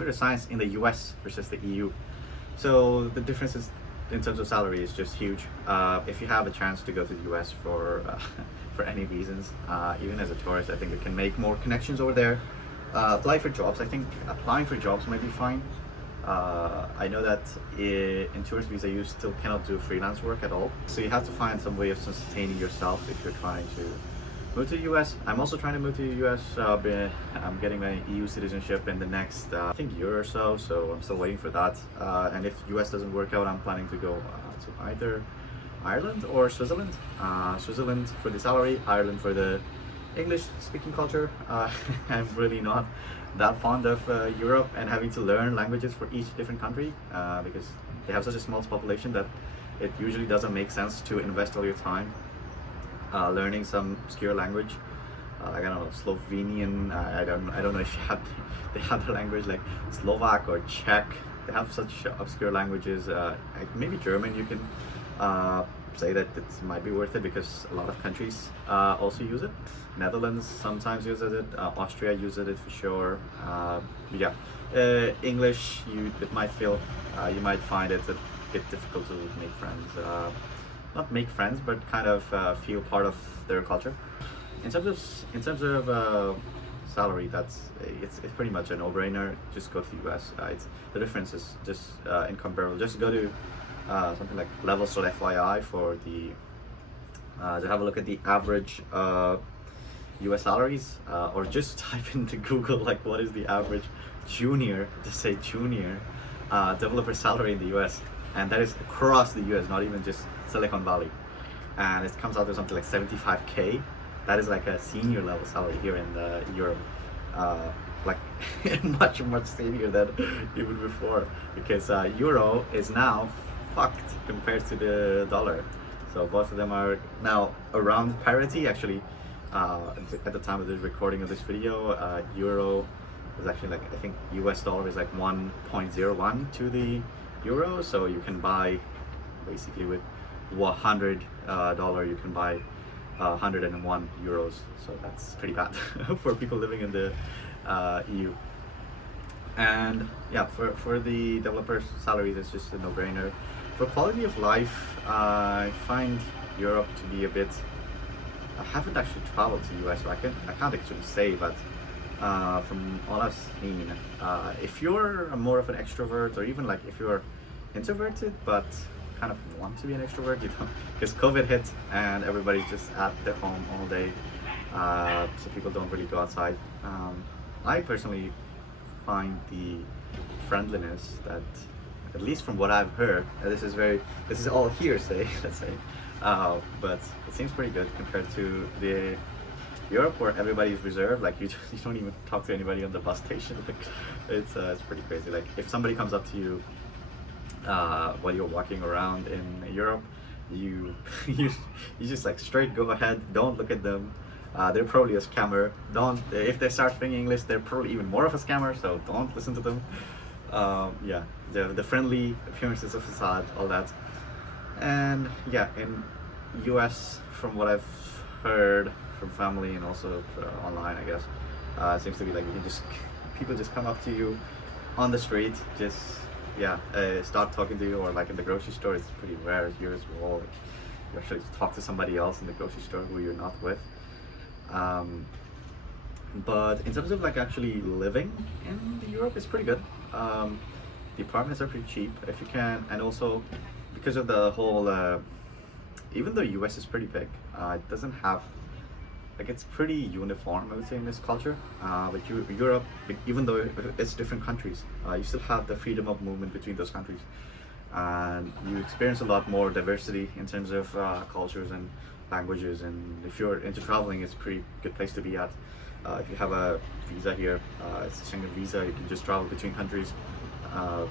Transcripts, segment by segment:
computer science in the US versus the EU. So the differences in terms of salary is just huge. If you have a chance to go to the US for for any reasons, even as a tourist, I think you can make more connections over there. Apply for jobs. I think applying for jobs might be fine. I know that in tourist visa you still cannot do freelance work at all, so you have to find some way of sustaining yourself if you're trying to move to the US. I'm also trying to move to the US. I'm getting my EU citizenship in the next, I think, year or so. So I'm still waiting for that. And if US doesn't work out, I'm planning to go to either Ireland or Switzerland. Switzerland for the salary, Ireland for the English-speaking culture. I'm really not that fond of Europe and having to learn languages for each different country because they have such a small population that it usually doesn't make sense to invest all your time learning some obscure language. Like, I don't know, Slovenian. I don't know if they have the language like Slovak or Czech. They have such obscure languages. Maybe German. You can say that it might be worth it because a lot of countries also use it. Netherlands sometimes uses it. Austria uses it for sure. Yeah, English. It might feel you might find it a bit difficult to make friends. Not make friends, but kind of feel part of their culture. In terms of salary, it's pretty much a no-brainer. Just go to the US. The difference is just incomparable. Just go to something like levels.fyi for the to have a look at the average US salaries, or just type into Google like what is the average junior, to say junior, developer salary in the US, and that is across the US, not even just Silicon Valley, and it comes out to something like 75K. That is like a senior level salary here in Europe, like much senior than even before, because euro is now fucked compared to the dollar. So both of them are now around parity. Actually, at the time of the recording of this video, euro is actually like, I think US dollar is like 1.01 to the euro. So you can buy basically with $100 you can buy 101 euros. So that's pretty bad for people living in the EU. And yeah, for the developer salaries, it's just a no-brainer. For quality of life, I find Europe to be a bit. I haven't actually traveled to US, so I can't actually say, but from all I've seen, if you're more of an extrovert, or even like if you're introverted but kind of want to be an extrovert, because COVID hit and everybody's just at their home all day, so people don't really go outside. I personally find the friendliness that, at least from what I've heard, this is all hearsay, let's say, but it seems pretty good compared to the Europe where everybody's reserved. Like you don't even talk to anybody on the bus station. Like, it's pretty crazy. Like if somebody comes up to you while you're walking around in Europe, you just like straight go ahead, don't look at them. They're probably a scammer. If they start speaking English, they're probably even more of a scammer, so don't listen to them. Yeah, the friendly appearances of facade, all that. And yeah, in US, from what I've heard from family and also online, I guess, it seems to be like people just come up to you on the street, just start talking to you, or like in the grocery store. It's pretty rare here as well. You actually talk to somebody else in the grocery store who you're not with. But in terms of like actually living in Europe, it's pretty good. The apartments are pretty cheap if you can, and also because of the whole, even though US is pretty big, it doesn't have, like, it's pretty uniform, I would say, in this culture. But Europe, even though it's different countries, you still have the freedom of movement between those countries, and you experience a lot more diversity in terms of cultures and languages. And if you're into traveling, it's a pretty good place to be at. If you have a visa here, it's a Schengen visa, you can just travel between countries.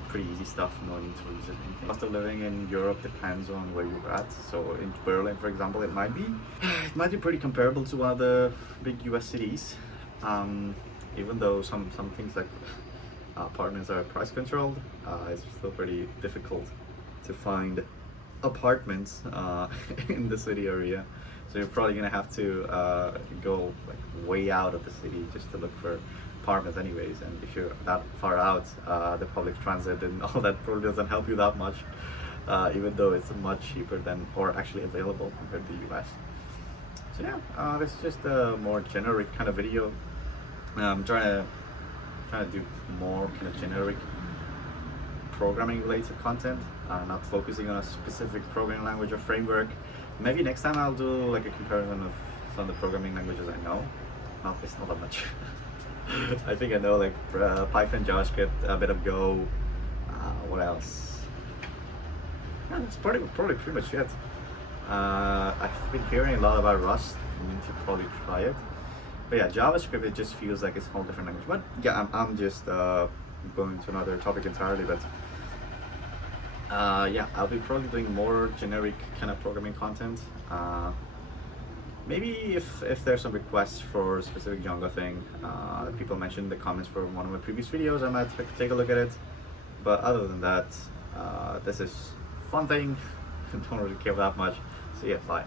Pretty easy stuff, no need for visa or anything. Cost of living in Europe depends on where you're at. So in Berlin, for example, it might be pretty comparable to one of the big US cities. Even though some things like apartments are price controlled, it's still pretty difficult to find apartments in the city area. So you're probably gonna have to go like way out of the city just to look for apartment anyways, and if you're that far out, the public transit and all that probably doesn't help you that much, even though it's much cheaper than, or actually available compared to the US. So yeah, this is just a more generic kind of video. I'm trying to do more kind of generic programming related content, not focusing on a specific programming language or framework. Maybe next time I'll do like a comparison of some of the programming languages I know. It's not that much. I think I know like Python, JavaScript, a bit of Go. What else? Yeah, that's probably pretty much it. I've been hearing a lot about Rust. I need to probably try it. But yeah, JavaScript, it just feels like it's a whole different language. But yeah, I'm just going to another topic entirely. But yeah, I'll be probably doing more generic kind of programming content. Maybe if there's some requests for a specific Django thing, that people mentioned in the comments for one of my previous videos, I might take a look at it. But other than that, this is fun thing. Don't really care that much. So yeah, bye.